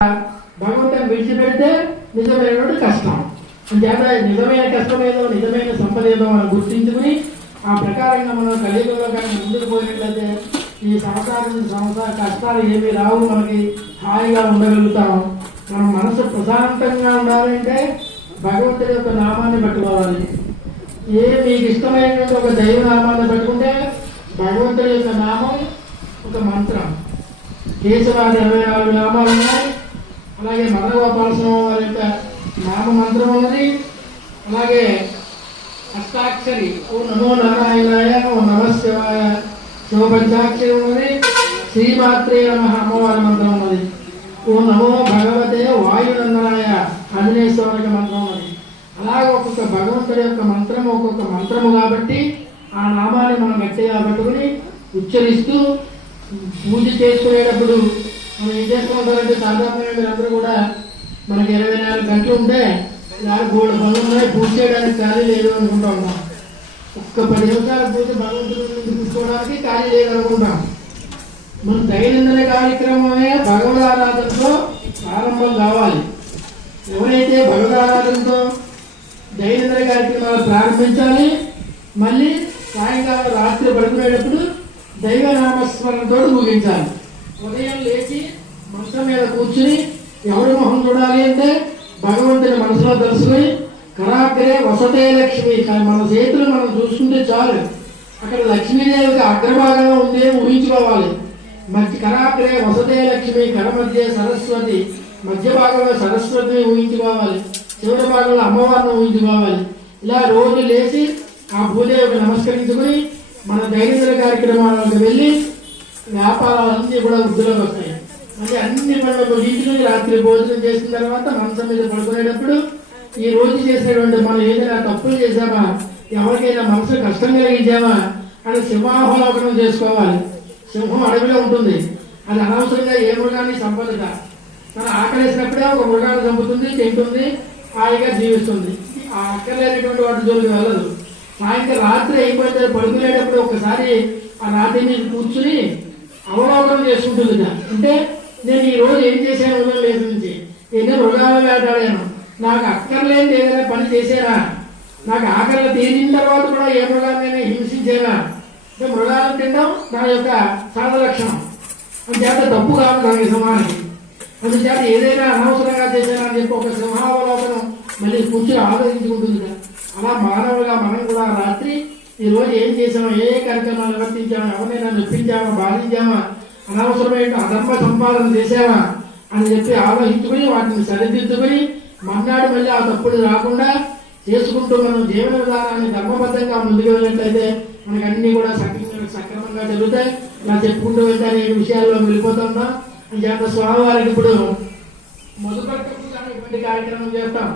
భగవంతుని విడిచిపెడితే నిజమైన కష్టం. అంచేత నిజమైన కష్టం ఏదో, నిజమైన సంపద ఏదో మనం గుర్తించుకుని ఆ ప్రకారంగా మనం కలియుగంలో కానీ ముందుకు పోయినట్లయితే ఈ సంవత్సర కష్టాలు ఏమి రావు, మనకి హాయిగా ఉండగలుగుతాం. మనం మనసు ప్రశాంతంగా ఉండాలంటే భగవంతుడి యొక్క నామాన్ని పట్టుకోవాలి. మీకు ఇష్టమైనటువంటి ఒక దైవ నామాన్ని పట్టుకుంటే భగవంతుడి యొక్క నామం ఒక మంత్రం. కేశవాది 24 నామాలు ఉన్నాయి. అలాగే మదగోపాల స్వామి వారి యొక్క నామ మంత్రం ఉన్నది. అలాగే అష్టాక్షరి ఓ నమో నారాయణాయ, ఓ నమ శివాయ, శివపంచాక్షరి ఉన్నది. శ్రీమాత్రే నమః అమ్మవారి మంత్రం ఉన్నది. ఓ నమో భగవతే వాయునందనాయ ఆంజనేయస్వామి మంత్రం ఉన్నది. అలాగే ఒక్కొక్క భగవంతుడి యొక్క మంత్రం ఒక్కొక్క మంత్రము కాబట్టి ఆ నామాన్ని మనం గట్టిగా పట్టుకుని ఉచ్చరిస్తూ పూజ చేసుకునేటప్పుడు మనం ఏం చేసుకుంటారంటే సాధారణంగా మీరందరూ కూడా మనకి 24 గంటలు ఉంటే గోల్డ్ పనులు ఉన్నాయి, పూజ చేయడానికి ఖాళీ లేదు అనుకుంటా ఉన్నాం. ఒక్క 10 నిమిషాల పూజ భగవంతుడి ముందు కూర్చోవడానికి ఖాళీ లేదు అనుకుంటాం. మన దైనందిన కార్యక్రమమే భగవదారాధనతో ప్రారంభం కావాలి. ఎవరైతే భగవదారాధనతో దైనందిన కార్యక్రమాలు ప్రారంభించాలి, మళ్ళీ సాయంకాలం రాత్రి పడుకునేటప్పుడు దైవ నామస్మరణతో ముగించాలి. ఉదయం లేచి మంచం మీద కూర్చుని ఎవరి మొహం చూడాలి అంటే భగవంతుని మనసులో తెలుసుకుని కరాగ్రే వసతే లక్ష్మి, మన చేతులు మనం చూసుకుంటే చాలు, అక్కడ లక్ష్మీదేవికి అగ్రభాగంలో ఉంది ఊహించుకోవాలి. కరాగ్రే వసతే లక్ష్మి, కర మధ్య సరస్వతి, మధ్య భాగంలో సరస్వతిని ఊహించుకోవాలి, చివరి భాగంలో అమ్మవారిని ఊహించుకోవాలి. ఇలా రోజు లేచి ఆ భూదేవికి నమస్కరించుకుని మన దైనందిన కార్యక్రమాలకు వెళ్ళి వ్యాపారాలన్నీ కూడా వృద్ధిలోకి వస్తాయి. అంటే అన్ని పనులు ఇంటి నుంచి రాత్రి భోజనం చేసిన తర్వాత మనసం మీద పడుకునేటప్పుడు ఈ రోజు చేసినటువంటి మనం ఏదైనా తప్పులు చేసామా, ఎవరికైనా మనసు కష్టం కలిగించామా అని సింహావలోకనం చేసుకోవాలి. సింహం అడవిలో ఉంటుంది, అది అనవసరంగా ఏ మృగాన్ని సంపదట. తన ఆకలేసినప్పుడే ఒక మృగాన్ని చంపుతుంది, తింటుంది, హాయిగా జీవిస్తుంది. ఆ అక్కర్లేనటువంటి వాటి జోలికి వెళ్ళదు. సాయంత్రం రాత్రి అయిపోతే పడుకునేటప్పుడు ఒకసారి ఆ రాత్రి మీద కూర్చుని అవలోకనం చేసుకుంటుంది. అంటే నేను ఈ రోజు ఏం చేశాను, ఉదయం లేచి నుంచి ఎన్నో మృగాలను వేటాడాను, నాకు అక్కర్లేని ఏదైనా పని చేసేనా, నాకు ఆకలి తీరిన తర్వాత కూడా ఏ మృగాన్ని హింసించేనా. అంటే మృగాలను తినడం నా యొక్క సహజ లక్షణం. అందుచేత తప్పు కాదు దానికి సింహానికి. అందుచేత ఏదైనా అనవసరంగా చేశానా అని చెప్పి ఒక సింహావలోకనం మళ్ళీ కూర్చుని ఆలోచించుకుంటుంది. అలా మానవులుగా మనం కూడా రాత్రి ఈ రోజు ఏం చేసామో, ఏ కార్యక్రమాలు నిర్వర్తించామో, ఎవరినైనా మెప్పించామా, బాధించామా, అనవసరమైన అధర్మ సంపాదన చేసామా అని చెప్పి ఆలోచించుకుని వాటిని సరిదిద్దుకుని మన్నాడు మళ్ళీ ఆ తప్పులు రాకుండా చేసుకుంటూ మనం జీవన విధానాన్ని ధర్మబద్ధంగా ముందుకు వెళ్ళినట్లయితే మనకి అన్ని కూడా సక్రమంగా జరుగుతాయి. ఇలా చెప్పుకుంటూ వెళ్తే ఈ విషయాల్లో వెళ్ళిపోతుంటాం. అని చెప్పి స్వామివారికి ఇప్పుడు మధుపర్కం ఇటువంటి కార్యక్రమం చేస్తాం.